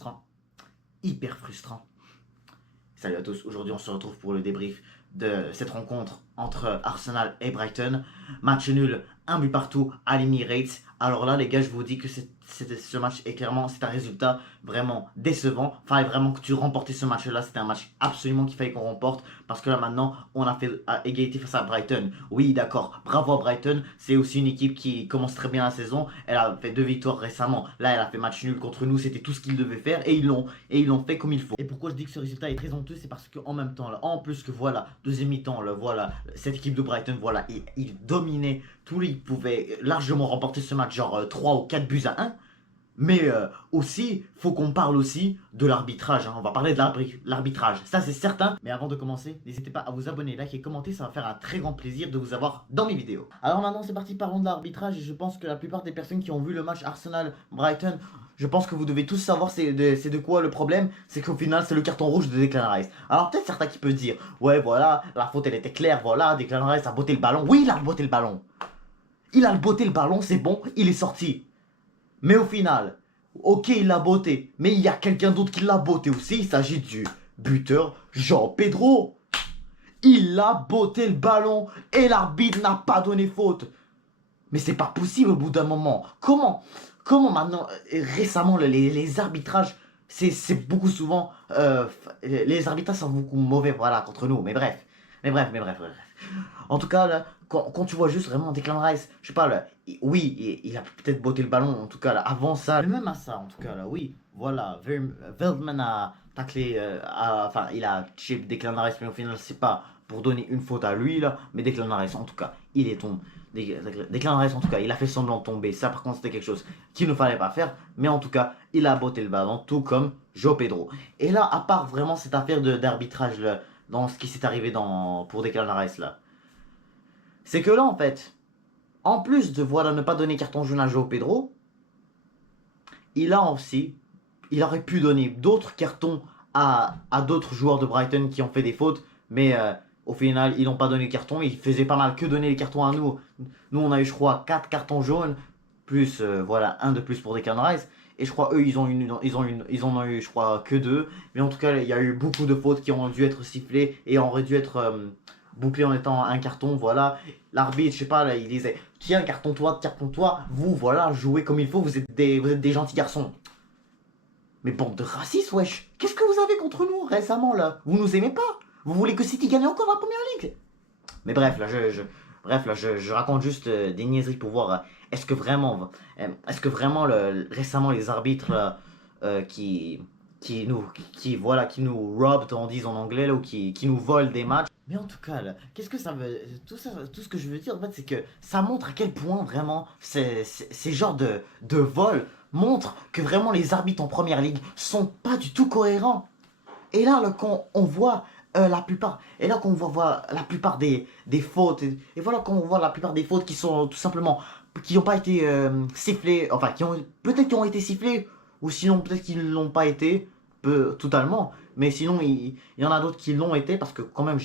frustrant. Hyper frustrant. Salut à tous, aujourd'hui on se retrouve pour le débrief de cette rencontre entre Arsenal et Brighton. Match nul, un but partout à l'Emirates. Alors là les gars, je vous dis que ce match est clairement, c'est un résultat vraiment décevant. Fallait vraiment que tu remportais ce match là, c'était un match absolument qu'il fallait qu'on remporte. Parce que là maintenant, on a fait à égalité face à Brighton. Oui d'accord, bravo à Brighton, c'est aussi une équipe qui commence très bien la saison. Elle a fait 2 victoires récemment, là elle a fait match nul contre nous, c'était tout ce qu'ils devaient faire et ils l'ont fait comme il faut. Et pourquoi je dis que ce résultat est très honteux, c'est parce qu'en même temps, là, en plus que voilà, deuxième mi-temps, là, voilà, cette équipe de Brighton, voilà, ils dominaient, ils pouvaient largement remporter ce match, genre 3 ou 4 buts à 1. Mais aussi, faut qu'on parle aussi de l'arbitrage, hein. On va parler de l'arbitrage, ça c'est certain. Mais avant de commencer, n'hésitez pas à vous abonner, liker et commenter, ça va faire un très grand plaisir de vous avoir dans mes vidéos. Alors maintenant c'est parti, parlons de l'arbitrage. Et je pense que la plupart des personnes qui ont vu le match Arsenal-Brighton, je pense que vous devez tous savoir c'est de quoi le problème. C'est qu'au final c'est le carton rouge de Declan Rice. Alors peut-être certains qui peuvent dire, ouais voilà, la faute elle était claire, voilà, Declan Rice a botté le ballon. Oui, il a botté le ballon. Il a botté le ballon, c'est bon, il est sorti. Mais au final, ok, il l'a botté, mais il y a quelqu'un d'autre qui l'a botté aussi. Il s'agit du buteur João Pedro. Il a botté le ballon et l'arbitre n'a pas donné faute. Mais c'est pas possible au bout d'un moment. Comment maintenant, récemment, les arbitrages, c'est beaucoup souvent... les arbitrages sont beaucoup mauvais, voilà, contre nous. Mais bref. En tout cas, là, quand tu vois juste vraiment Declan Rice, je sais pas, là, oui, il a peut-être botté le ballon, en tout cas, là, avant ça, mais même à ça, en tout cas, là, oui, voilà, Veltman a taclé, enfin, il a tué Declan Rice, mais au final, c'est pas pour donner une faute à lui, là, mais Declan Rice, en tout cas, il est tombé. Declan Rice, en tout cas, il a fait semblant de tomber, ça, par contre, c'était quelque chose qu'il ne fallait pas faire, mais en tout cas, il a botté le ballon, tout comme João Pedro. Et là, à part vraiment cette affaire d'arbitrage, là, dans ce qui s'est arrivé pour Declan Rice, là, c'est que là, en fait, en plus de voilà ne pas donner carton jaune à João Pedro, il aurait pu donner d'autres cartons à d'autres joueurs de Brighton qui ont fait des fautes, mais au final, ils n'ont pas donné le carton. Ils faisaient pas mal que donner les cartons à nous. Nous, on a eu, je crois, 4 cartons jaunes, plus voilà, un de plus pour Declan Rice. Et je crois, eux, ils en ont eu, je crois, que 2. Mais en tout cas, il y a eu beaucoup de fautes qui ont dû être sifflées et auraient dû être bouclées en étant un carton, voilà. L'arbitre, je sais pas, là, il disait, tiens, carton-toi, vous, voilà, jouez comme il faut, vous êtes des gentils garçons. Mais bande de racistes, wesh. Qu'est-ce que vous avez contre nous récemment, là? Vous nous aimez pas? Vous voulez que City gagne encore la première ligue? Mais bref, là, je raconte juste des niaiseries pour voir est-ce que vraiment récemment les arbitres qui nous robbed, on dit en anglais, là, ou qui nous volent des matchs. Mais en tout cas, là, qu'est-ce que ça veut... Tout ce que je veux dire, en fait, c'est que ça montre à quel point, vraiment, ces genres de vols montrent que vraiment les arbitres en première ligue sont pas du tout cohérents. Et là, quand on voit la plupart, et là qu'on voit la plupart des fautes, et voilà qu'on voit la plupart des fautes qui sont tout simplement, qui n'ont pas été sifflées, enfin, peut-être qui ont été sifflées, ou sinon peut-être qu'ils ne l'ont pas été, totalement, mais sinon il y en a d'autres qui l'ont été, parce que quand même,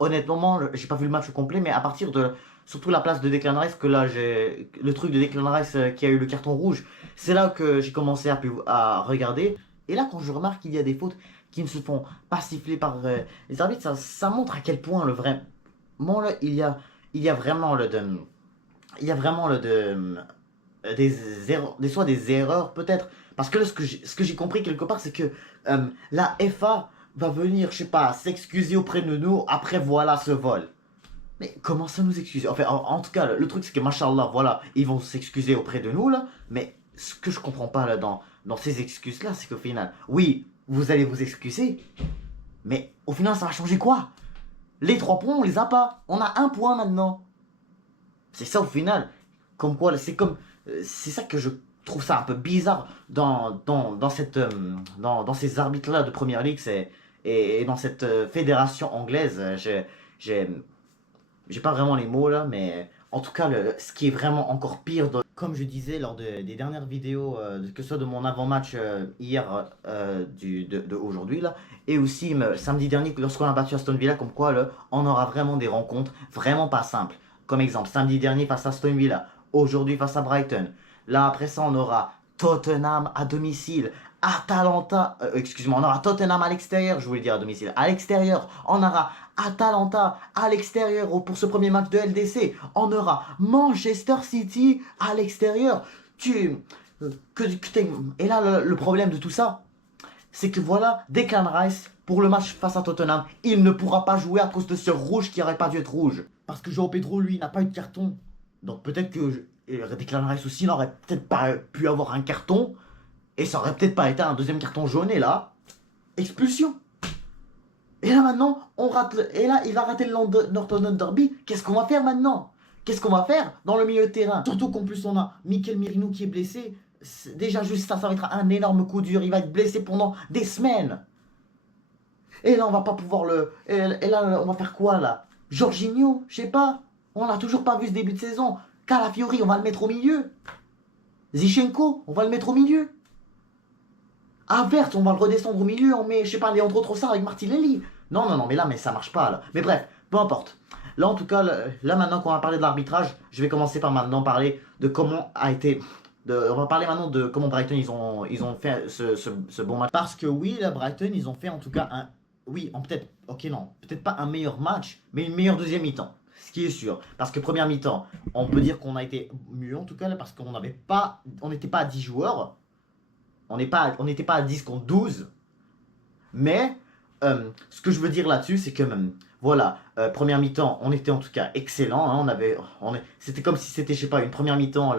honnêtement, j'ai pas vu le match complet, mais à partir de, surtout la place de Declan Rice, que là, le truc de Declan Rice qui a eu le carton rouge, c'est là que j'ai commencé à regarder, et là quand je remarque qu'il y a des fautes qui ne se font pas siffler par les arbitres, ça montre à quel point là, il y a vraiment soit des erreurs peut-être, parce que là, ce que j'ai compris quelque part, c'est que la FA va venir, je sais pas, s'excuser auprès de nous après voilà ce vol. Mais comment ça nous excuser? Enfin, en tout cas, le truc c'est que machallah, voilà, ils vont s'excuser auprès de nous là, mais ce que je comprends pas là dans ces excuses là, c'est qu'au final, oui, vous allez vous excuser, mais au final ça va changer quoi? Les 3 points on les a pas, on a 1 point maintenant. C'est ça au final, comme quoi, c'est ça que je trouve ça un peu bizarre dans ces arbitres là de première ligue, et dans cette fédération anglaise, j'ai pas vraiment les mots là, mais en tout cas, ce qui est vraiment encore pire, comme je disais lors des dernières vidéos, que ce soit de mon avant-match hier, de aujourd'hui là, et aussi samedi dernier, lorsqu'on a battu Aston Villa, comme quoi là, on aura vraiment des rencontres vraiment pas simples. Comme exemple, samedi dernier face à Aston Villa, aujourd'hui face à Brighton. Là, après ça, on aura Tottenham à domicile. Atalanta, excuse-moi, on aura Tottenham à l'extérieur, je voulais dire à domicile, à l'extérieur, on aura Atalanta à l'extérieur pour ce premier match de LDC, on aura Manchester City à l'extérieur. Et là, le problème de tout ça, c'est que voilà, Declan Rice, pour le match face à Tottenham, il ne pourra pas jouer à cause de ce rouge qui n'aurait pas dû être rouge. Parce que João Pedro, lui, n'a pas eu de carton. Donc peut-être que Declan Rice aussi n'aurait peut-être pas pu avoir un carton. Et ça aurait peut-être pas été un deuxième carton jaune. Et là, expulsion. Et là maintenant, et là, il va rater le North London Derby. Qu'est-ce qu'on va faire maintenant? Qu'est-ce qu'on va faire dans le milieu de terrain? Surtout qu'en plus on a Mikel Merino qui est blessé. Déjà juste ça va être un énorme coup dur. Il va être blessé pendant des semaines. Et là on va pas pouvoir le... Et là on va faire quoi là? Jorginho, je sais pas. On l'a toujours pas vu ce début de saison. Calafiori, on va le mettre au milieu. Zichenko, on va le mettre au milieu. Havertz, on va le redescendre au milieu, on met, je sais pas, Leandro Trossard avec Martinelli. Non, mais ça marche pas là. Mais bref, peu importe. Là en tout cas, là maintenant qu'on va parler de l'arbitrage, je vais commencer par maintenant parler de comment a été... on va parler maintenant de comment Brighton ils ont fait ce bon match. Parce que oui, là Brighton ils ont fait en tout cas un... Oui, peut-être, ok non, peut-être pas un meilleur match, mais une meilleure deuxième mi-temps. Ce qui est sûr. Parce que première mi-temps, on peut dire qu'on a été mieux en tout cas là, parce qu'on n'était pas à 10 joueurs. On n'était pas à 10 contre 12. Mais ce que je veux dire là-dessus, c'est que voilà, première mi-temps, on était en tout cas excellent. Hein, c'était comme si c'était, je sais pas, une première mi-temps,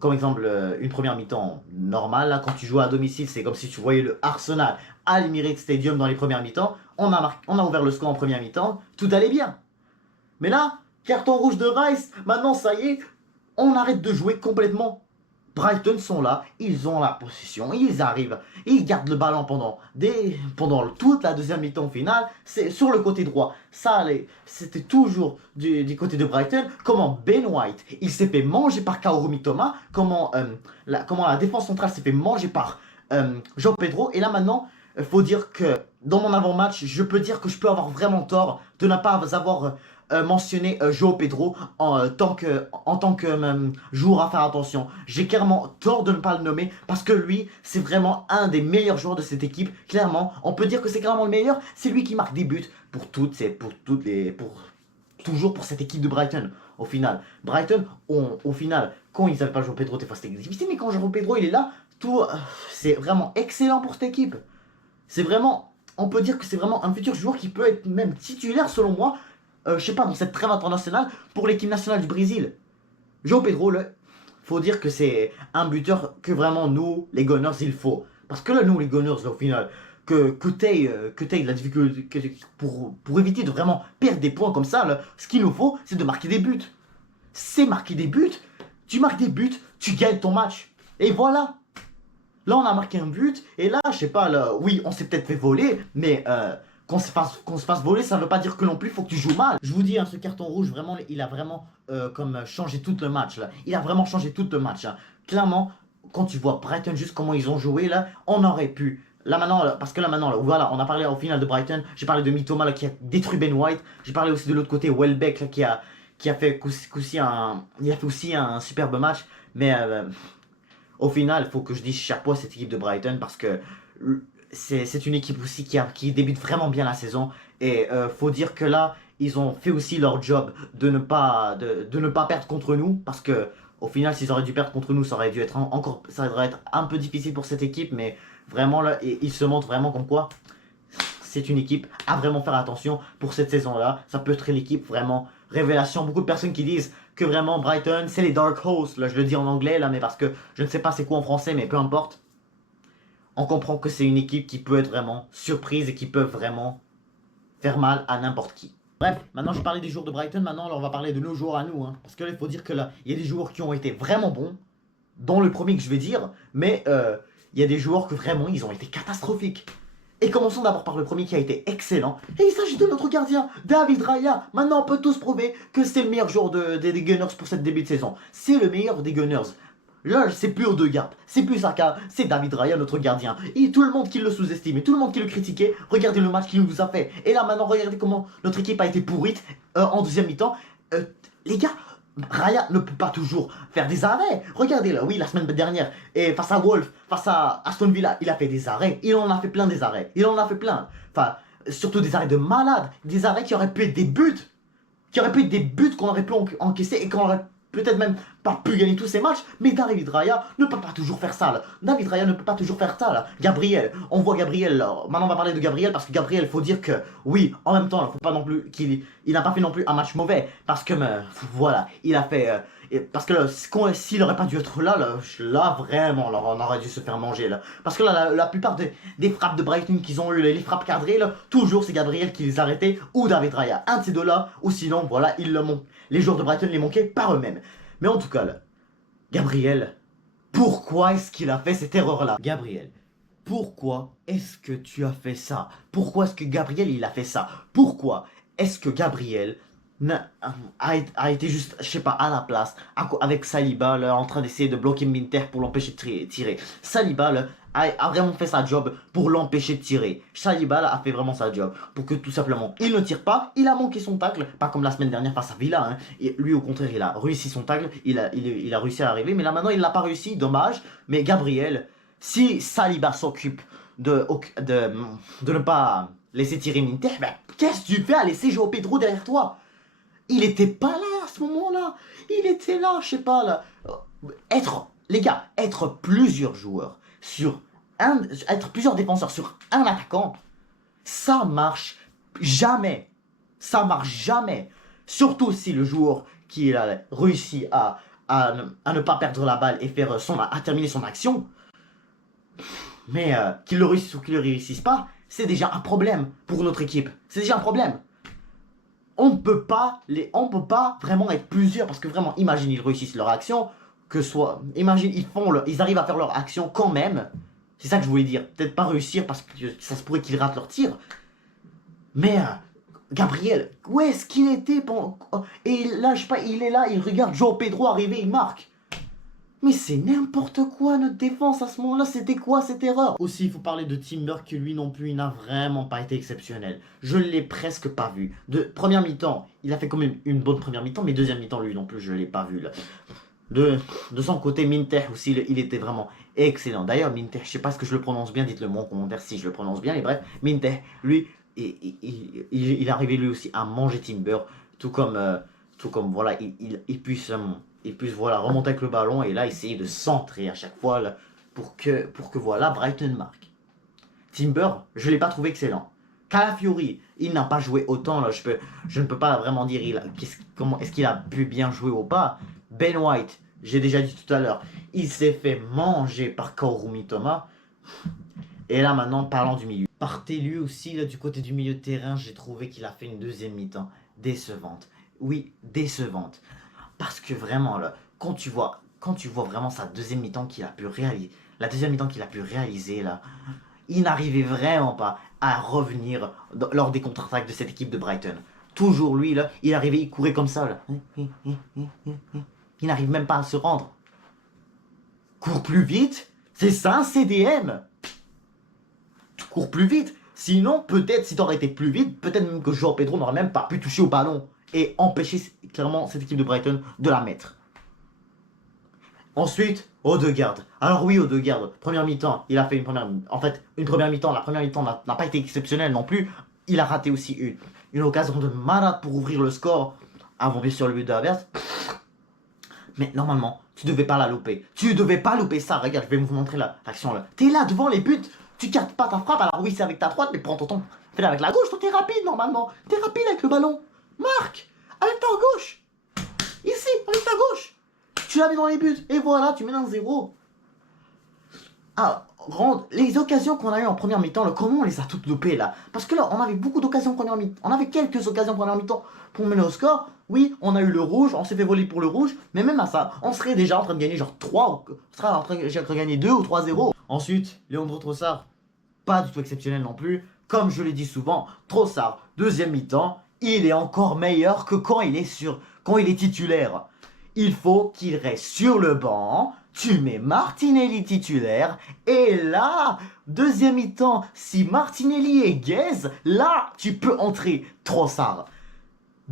comme exemple, une première mi-temps normale. Là, quand tu jouais à domicile, c'est comme si tu voyais le Arsenal à l'Emirates Stadium dans les premières mi-temps. On a ouvert le score en première mi-temps, tout allait bien. Mais là, carton rouge de Rice, maintenant ça y est, on arrête de jouer complètement. Brighton sont là, ils ont la possession, ils arrivent, ils gardent le ballon pendant toute la deuxième mi-temps finale. C'est sur le côté droit, c'était toujours du côté de Brighton. Comment Ben White, il s'est fait manger par Kaoru Mitoma, comment la défense centrale s'est fait manger par João Pedro. Et là maintenant, il faut dire que dans mon avant-match, je peux dire que je peux avoir vraiment tort de ne pas avoir mentionné João Pedro en tant que joueur à faire attention. J'ai clairement tort de ne pas le nommer parce que lui, c'est vraiment un des meilleurs joueurs de cette équipe. Clairement, on peut dire que c'est clairement le meilleur. C'est lui qui marque des buts toujours pour cette équipe de Brighton. Au final, Brighton, au final, quand ils n'avaient pas João Pedro, des fois c'était difficile, mais quand João Pedro il est là, c'est vraiment excellent pour cette équipe. C'est vraiment, on peut dire que c'est vraiment un futur joueur qui peut être même titulaire selon moi. Je sais pas, dans cette trêve internationale pour l'équipe nationale du Brésil. João Pedro, faut dire que c'est un buteur que vraiment nous, les Gunners, il faut. Parce que là, nous, les Gunners, là, au final, que t'aies de la difficulté pour éviter de vraiment perdre des points comme ça, là, ce qu'il nous faut, c'est de marquer des buts. C'est marquer des buts. Tu marques des buts, tu gagnes ton match. Et voilà. Là, on a marqué un but. Et là, je sais pas, là, oui, on s'est peut-être fait voler, mais qu'on se fasse voler, ça veut pas dire que non plus, il faut que tu joues mal. Je vous dis, hein, ce carton rouge, vraiment, il a vraiment changé tout le match. Là. Il a vraiment changé tout le match. Hein. Clairement, quand tu vois Brighton, juste comment ils ont joué, là, on aurait pu. Là maintenant, parce que là maintenant, voilà, on a parlé au final de Brighton. J'ai parlé de Mitoma là, qui a détruit Ben White. J'ai parlé aussi de l'autre côté, Welbeck là, qui a fait aussi un superbe match. Mais au final, il faut que je dise chapeau à cette équipe de Brighton parce que c'est une équipe aussi qui débute vraiment bien la saison. Et faut dire que là, ils ont fait aussi leur job de ne pas perdre contre nous. Parce que au final, s'ils auraient dû perdre contre nous, ça aurait dû être ça aurait être un peu difficile pour cette équipe. Mais vraiment, là, ils se montrent vraiment comme quoi c'est une équipe à vraiment faire attention pour cette saison-là. Ça peut être une équipe vraiment révélation. Beaucoup de personnes qui disent que vraiment Brighton, c'est les Dark Horse. Là, je le dis en anglais, là, mais parce que je ne sais pas c'est quoi en français, mais peu importe. On comprend que c'est une équipe qui peut être vraiment surprise et qui peut vraiment faire mal à n'importe qui. Bref, maintenant je parlais des joueurs de Brighton, maintenant là, on va parler de nos joueurs à nous. Hein, parce que là, il faut dire que là, il y a des joueurs qui ont été vraiment bons, dont le premier que je vais dire, mais il y a des joueurs que vraiment, ils ont été catastrophiques. Et commençons d'abord par le premier qui a été excellent. Et il s'agit de notre gardien, David Raya. Maintenant, on peut tous prouver que c'est le meilleur joueur des Gunners pour cette début de saison. C'est le meilleur des Gunners. Là, c'est plus Odegaard, c'est plus Saka, c'est David Raya, notre gardien. Et tout le monde qui le sous-estime, tout le monde qui le critiquait, regardez le match qu'il nous a fait. Et là, maintenant, regardez comment notre équipe a été pourrite en deuxième mi-temps. Les gars, Raya ne peut pas toujours faire des arrêts. Regardez là, oui, la semaine dernière, et face à Wolf, face à Aston Villa, il a fait des arrêts. Il en a fait plein des arrêts. Il en a fait plein. Enfin, surtout des arrêts de malade. Des arrêts qui auraient pu être des buts. Qui auraient pu être des buts qu'on aurait pu encaisser et qu'on aurait peut-être même pas pu gagner tous ces matchs. Mais David Raya ne peut pas toujours faire ça là. David Raya ne peut pas toujours faire ça là. Gabriel, on voit Gabriel là. Maintenant on va parler de Gabriel parce que Gabriel, faut dire que oui, en même temps, il faut pas non plus qu'il il n'a pas fait non plus un match mauvais parce que voilà, il a fait parce que s'il aurait pas dû être là vraiment, là, on aurait dû se faire manger là. Parce que là, la plupart des frappes de Brighton qu'ils ont eu, les frappes cadrées là, toujours c'est Gabriel qui les arrêtait ou David Raya, un de ces deux là, ou sinon voilà, les joueurs de Brighton les manquaient par eux-mêmes. Mais en tout cas là, Gabriel, pourquoi est-ce qu'il a fait cette erreur là? Gabriel, pourquoi est-ce que tu as fait ça? Pourquoi est-ce que Gabriel il a fait ça? Pourquoi est-ce que Gabriel a été juste, je sais pas, à la place, avec Saliba là, en train d'essayer de bloquer Minter pour l'empêcher de tirer. Saliba là, a vraiment fait sa job pour l'empêcher de tirer. Saliba là, a fait vraiment sa job pour que tout simplement il ne tire pas. Il a manqué son tacle, pas comme la semaine dernière face à Villa. Hein. Et lui au contraire, il a réussi son tacle, il a réussi à arriver, mais là maintenant il l'a pas réussi, dommage. Mais Gabriel, si Saliba s'occupe de ne pas laisser tirer Minter, ben, qu'est-ce que tu fais à laisser João Pedro derrière toi? Il était pas là à ce moment-là. Il était là, je sais pas là. Les gars, être plusieurs joueurs être plusieurs défenseurs sur un attaquant, ça marche jamais. Ça marche jamais. Surtout si le joueur qui a réussi à ne pas perdre la balle et à terminer son action, mais qu'il le réussisse ou qu'il ne le réussisse pas, c'est déjà un problème pour notre équipe. C'est déjà un problème. On ne peut pas vraiment être plusieurs parce que vraiment, imagine ils réussissent leur action, imagine ils arrivent à faire leur action quand même. C'est ça que je voulais dire. Peut-être pas réussir parce que ça se pourrait qu'ils ratent leur tir. Mais Gabriel, où est-ce qu'il était et là, je sais pas, il est là, il regarde João Pedro arriver, il marque. Mais c'est n'importe quoi notre défense à ce moment-là, c'était quoi cette erreur? Aussi, il faut parler de Timber qui lui non plus, il n'a vraiment pas été exceptionnel. Je l'ai presque pas vu. De première mi-temps, il a fait quand même une bonne première mi-temps, mais deuxième mi-temps, lui non plus, je l'ai pas vu là. De son côté, Minter aussi, il était vraiment excellent. D'ailleurs, Minter, je sais pas ce que je le prononce bien, dites-le moi en commentaire si je le prononce bien, mais bref, Minter, lui, il arrivait lui aussi à manger Timber, tout comme voilà, il puisse voilà, remonter avec le ballon et là essayer de centrer à chaque fois là, pour que voilà, Brighton marque. Timber, je ne l'ai pas trouvé excellent. Calafiori, il n'a pas joué autant là, je ne peux pas vraiment dire comment est-ce qu'il a pu bien jouer ou pas. Ben White, j'ai déjà dit tout à l'heure, il s'est fait manger par Kaoru Mitoma. Et là maintenant, parlons du milieu. Partez lui aussi là, du côté du milieu de terrain, j'ai trouvé qu'il a fait une deuxième mi-temps décevante. Oui, décevante. Parce que vraiment, là, quand tu vois vraiment sa deuxième mi-temps qu'il a pu réaliser, la deuxième mi-temps qu'il a pu réaliser, là, il n'arrivait vraiment pas à revenir lors des contre-attaques de cette équipe de Brighton. Toujours lui, là, il arrivait, il courait comme ça, là. Il n'arrive même pas à se rendre. Cours plus vite, c'est ça un CDM. Tu cours plus vite. Sinon, peut-être, si tu aurais été plus vite, peut-être même que João Pedro n'aurait même pas pu toucher au ballon et empêcher clairement cette équipe de Brighton de la mettre. Ensuite, Odegaard. Alors oui, Odegaard, première mi-temps, il a fait une première mi-temps, la première mi-temps n'a pas été exceptionnelle non plus. Il a raté aussi une occasion de malade pour ouvrir le score avant bien sûr le but de l'adverse. Mais normalement, tu devais pas la louper. Tu devais pas louper ça. Regarde, je vais vous montrer l'action là. T'es là devant les buts, tu captes pas ta frappe. Alors oui, c'est avec ta droite, mais prends ton temps. Fais-la avec la gauche, toi t'es rapide normalement. T'es rapide avec le ballon. Marque avec ta gauche. Ici, avec ta gauche. Tu la mets dans les buts. Et voilà, tu mets un 0. Ah, les occasions qu'on a eues en première mi-temps, là, comment on les a toutes loupées là? Parce que là, on avait beaucoup d'occasions en première mi-temps. On avait quelques occasions en première mi-temps pour mener au score. Oui, on a eu le rouge, on s'est fait voler pour le rouge. Mais même à ça, on serait déjà en train de gagner genre 3, on serait en train de gagner 2 ou 3-0. Ensuite, Leandro Trossard, pas du tout exceptionnel non plus. Comme je l'ai dit souvent, Trossard, deuxième mi-temps, il est encore meilleur que quand il est titulaire. Il faut qu'il reste sur le banc. Tu mets Martinelli titulaire. Et là, deuxième mi-temps, si Martinelli est gaze, là, tu peux entrer Trossard.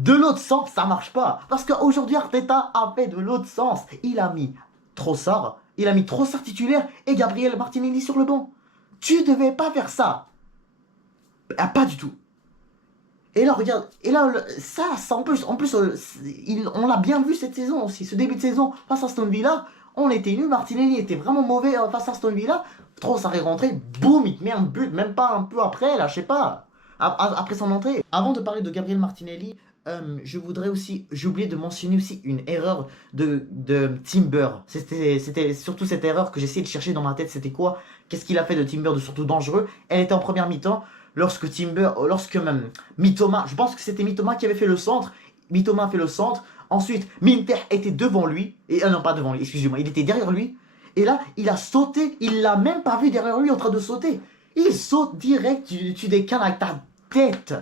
de l'autre sens, ça marche pas. Parce qu'aujourd'hui, Arteta a fait de l'autre sens. Il a mis Trossard titulaire et Gabriel Martinelli sur le banc. Tu devais pas faire ça. Ah, pas du tout. Et là, regarde, ça en plus, on l'a bien vu cette saison aussi, ce début de saison face à Aston Villa, on était nul, Martinelli était vraiment mauvais face à Aston Villa, Trossard est rentré, boum, il te met un but, même pas un peu après, là, je sais pas, après son entrée. Avant de parler de Gabriel Martinelli, j'ai oublié de mentionner aussi une erreur de Timber. C'était surtout cette erreur que j'essayais de chercher dans ma tête, c'était quoi? Qu'est-ce qu'il a fait de Timber de surtout dangereux? Elle était en première mi-temps. Lorsque même Mitoma, je pense que c'était Mitoma qui avait fait le centre. Mitoma a fait le centre. Ensuite, Minter était devant lui. Et non, pas devant lui, excusez-moi. Il était derrière lui. Et là, il a sauté. Il l'a même pas vu derrière lui en train de sauter. Il saute direct. Tu décales avec ta tête.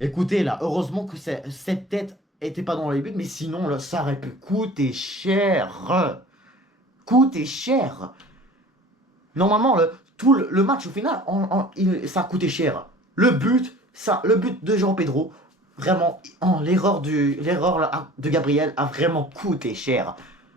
Écoutez, là, heureusement que cette tête était pas dans les buts. Mais sinon, là, ça aurait pu coûter cher. Coûter cher. Normalement, le match, au final, ça a coûté cher. Le but de Jean Pedro, vraiment, l'erreur de Gabriel a vraiment coûté cher.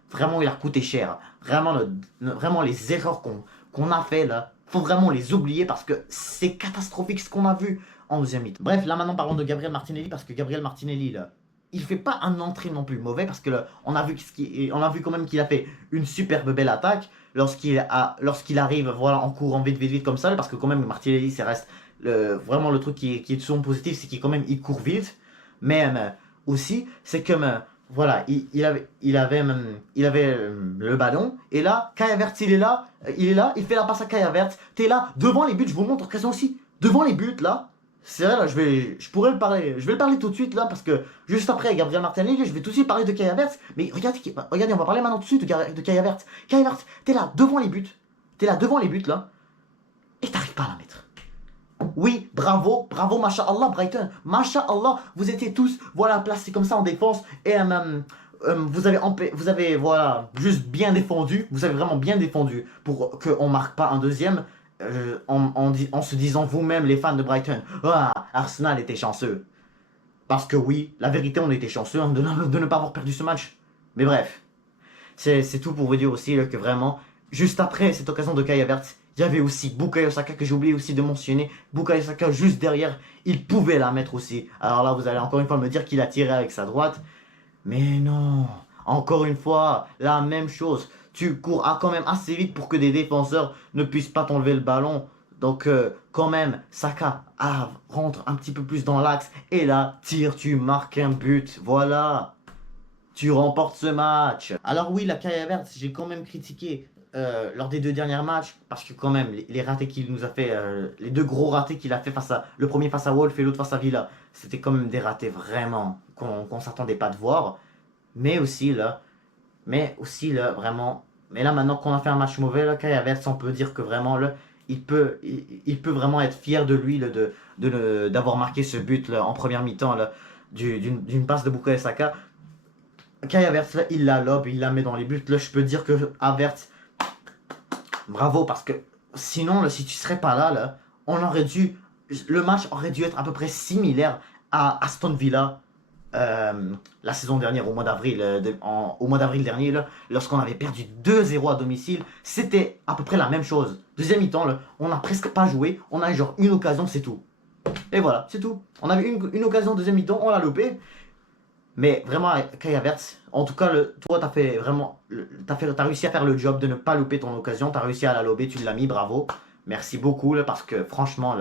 Vraiment, il a coûté cher. Vraiment les erreurs qu'on a fait là, faut vraiment les oublier parce que c'est catastrophique ce qu'on a vu en deuxième mi-temps. Bref, là maintenant parlons de Gabriel Martinelli parce que Gabriel Martinelli là, il fait pas un entrée non plus mauvais parce que là, on a vu quand même qu'il a fait une superbe belle attaque lorsqu'il arrive voilà en courant vite comme ça parce que quand même Martinelli ça reste vraiment le truc qui est souvent positif c'est qu'il quand même il court vite mais aussi c'est que voilà il avait le ballon et là Kai Havertz il est là il fait la passe à Kai Havertz, t'es là devant les buts, je vous montre occasion aussi devant les buts là. C'est vrai, là, je vais le parler tout de suite, là, parce que juste après Gabriel Martinelli, je vais tout de suite parler de Kai Havertz. Mais regardez, on va parler maintenant tout de suite de Kai Havertz. Kai Havertz, t'es là, devant les buts. T'es là, devant les buts, là. Et t'arrives pas à la mettre. Oui, bravo, Masha'Allah, Brighton. Masha'Allah, vous étiez tous, voilà, placés comme ça en défense. Et vous avez, voilà, juste bien défendu. Vous avez vraiment bien défendu pour qu'on marque pas un deuxième. En se disant vous-même les fans de Brighton, ah, Arsenal était chanceux. Parce que oui, la vérité on était chanceux de ne pas avoir perdu ce match. Mais bref, c'est tout pour vous dire aussi là, que vraiment, juste après cette occasion de Kai Havertz, il y avait aussi Bukayo Saka que j'ai oublié aussi de mentionner. Bukayo Saka juste derrière, il pouvait la mettre aussi. Alors là vous allez encore une fois me dire qu'il a tiré avec sa droite. Mais non, encore une fois, la même chose. Tu cours quand même assez vite pour que des défenseurs ne puissent pas t'enlever le ballon. Donc quand même, Saka rentre un petit peu plus dans l'axe. Et là, tire, tu marques un but. Voilà. Tu remportes ce match. Alors oui, la Kai Havertz, j'ai quand même critiqué lors des deux derniers matchs. Parce que quand même, les ratés qu'il nous a fait, les deux gros ratés qu'il a fait le premier face à Wolf et l'autre face à Villa, c'était quand même des ratés vraiment qu'on s'attendait pas de voir. Mais aussi là, vraiment. Mais là, maintenant qu'on a fait un match mauvais, là, Kai Havertz, on peut dire que vraiment, là, il peut vraiment être fier de lui là, d'avoir marqué ce but là, en première mi-temps là, d'une passe de Bukayo Saka. Kai Havertz, là, il la lobe, il la met dans les buts. Là, je peux dire que Havertz, bravo, parce que sinon, là, si tu serais pas là, le match aurait dû être à peu près similaire à Aston Villa. La saison dernière, au mois d'avril dernier, lorsqu'on avait perdu 2-0 à domicile, c'était à peu près la même chose. Deuxième mi-temps, on n'a presque pas joué, on a eu genre une occasion, c'est tout. Et voilà, c'est tout. On avait une occasion deuxième mi-temps, on l'a loupé. Mais vraiment, Kai Havertz, en tout cas, toi, t'as réussi à faire le job de ne pas louper ton occasion, t'as réussi à la lober, tu l'as mis, bravo. Merci beaucoup, là, parce que franchement,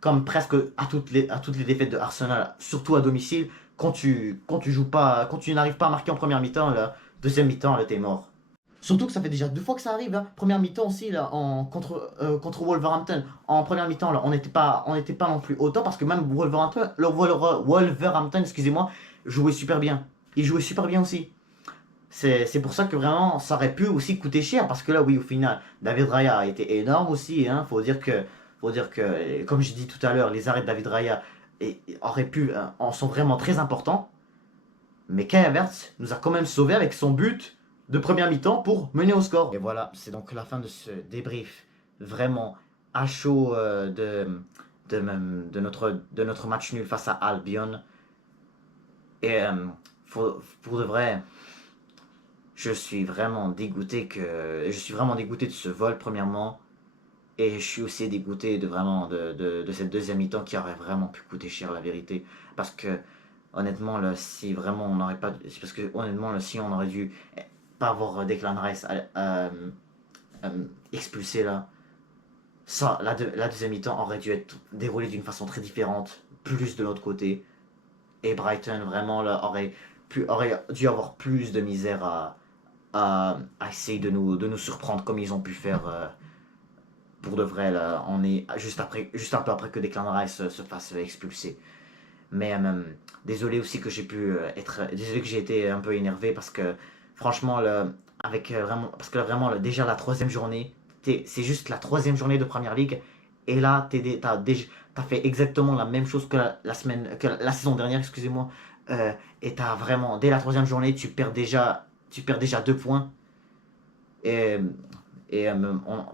comme presque à toutes les défaites de Arsenal, surtout à domicile, quand tu n'arrives pas à marquer en première mi-temps, là, deuxième mi-temps, là, t'es mort. Surtout que ça fait déjà deux fois que ça arrive, hein. Première mi-temps aussi, là, contre Wolverhampton. En première mi-temps, là, on n'était pas non plus au top parce que même Wolverhampton, excusez-moi, jouait super bien. Il jouait super bien aussi. C'est pour ça que vraiment, ça aurait pu aussi coûter cher. Parce que là, oui, au final, David Raya a été énorme aussi. Hein. Faut dire que, comme j'ai dit tout à l'heure, les arrêts de David Raya en sont vraiment très importants. Mais Kai Havertz nous a quand même sauvé avec son but de première mi-temps pour mener au score. Et voilà, c'est donc la fin de ce débrief vraiment à chaud de notre match nul face à Albion. Et pour de vrai, je suis vraiment dégoûté de ce vol premièrement. Et je suis aussi dégoûté de cette deuxième mi-temps qui aurait vraiment pu coûter cher, la vérité. Parce que honnêtement, là, si vraiment on n'aurait pas, parce que honnêtement, là, si on aurait dû pas avoir Declan Rice expulsé là, ça, la deuxième mi-temps aurait dû être déroulée d'une façon très différente, plus de l'autre côté. Et Brighton vraiment là aurait dû avoir plus de misère à essayer de nous surprendre comme ils ont pu faire. Pour de vrai, là, on est juste un peu après que Declan Rice se fasse expulser. Mais désolé aussi que j'ai pu désolé que j'ai été un peu énervé parce que franchement, là, avec vraiment, parce que là, vraiment, là, déjà la troisième journée, c'est juste la troisième journée de Première Ligue, et là, t'as fait exactement la même chose que que la saison dernière, excusez-moi, et t'as vraiment, dès la troisième journée, tu perds déjà 2 points, et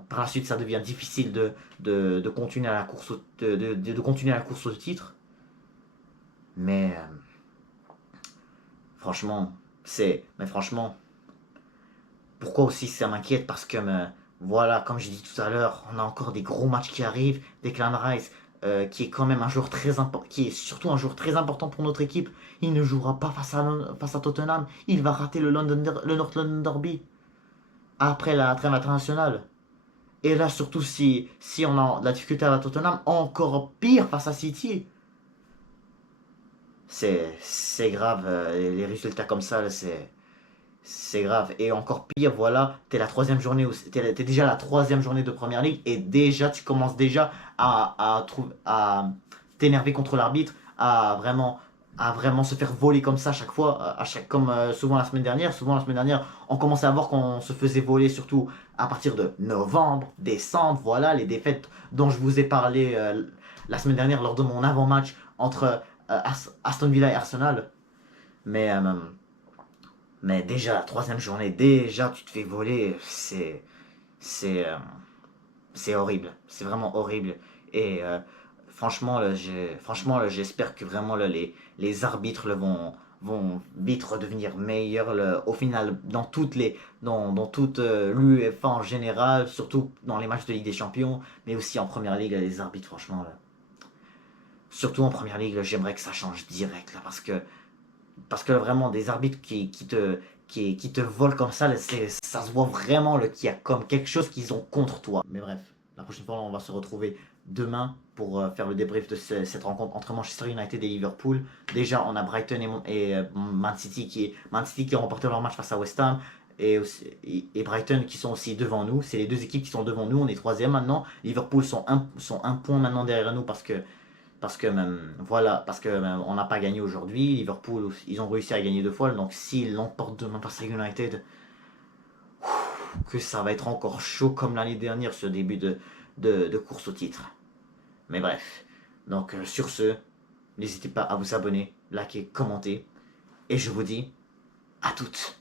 par la suite, ça devient difficile de continuer à la course de continuer à la course au titre. Mais franchement, mais franchement, pourquoi aussi ça m'inquiète? Parce que, voilà, comme j'ai dit tout à l'heure, on a encore des gros matchs qui arrivent. Declan Rice, qui est quand même un joueur très important, qui est surtout un joueur très important pour notre équipe. Il ne jouera pas face à Tottenham. Il va rater le North London Derby après la trêve internationale. Et là, surtout si on a de la difficulté à Tottenham, encore pire face à City. C'est grave, les résultats comme ça, là, c'est grave. Et encore pire, voilà, t'es déjà la troisième journée de Première Ligue et déjà tu commences déjà à t'énerver contre l'arbitre, à vraiment se faire voler comme ça à chaque fois, comme souvent la semaine dernière. Souvent la semaine dernière, on commençait à voir qu'on se faisait voler surtout à partir de novembre, décembre, voilà, les défaites dont je vous ai parlé la semaine dernière lors de mon avant-match entre Aston Villa et Arsenal. Mais mais déjà, la troisième journée, déjà, tu te fais voler. C'est, euh, c'est horrible. C'est vraiment horrible. Et franchement, là, j'espère que vraiment là, les arbitres là, vont vite redevenir meilleurs là, au final dans toute l'UEFA en général, surtout dans les matchs de Ligue des Champions, mais aussi en Première Ligue, là, les arbitres, franchement, là, surtout en Première Ligue, là, j'aimerais que ça change direct là, parce que vraiment des arbitres qui te volent comme ça, là, ça se voit vraiment qu'il y a comme quelque chose qu'ils ont contre toi. Mais bref, la prochaine fois on va se retrouver demain pour faire le débrief de cette rencontre entre Manchester United et Liverpool. Déjà on a Brighton et Man City qui ont remporté leur match face à West Ham. Et Brighton qui sont aussi devant nous. C'est les deux équipes qui sont devant nous. On est troisième maintenant. Liverpool sont un point maintenant derrière nous parce que même, voilà, parce que même, on n'a pas gagné aujourd'hui. Liverpool, ils ont réussi à gagner 2 fois. Donc s'ils l'emportent demain face à United, que ça va être encore chaud comme l'année dernière, ce début de course au titre. Mais bref. Donc sur ce, n'hésitez pas à vous abonner, liker, commenter. Et je vous dis à toutes.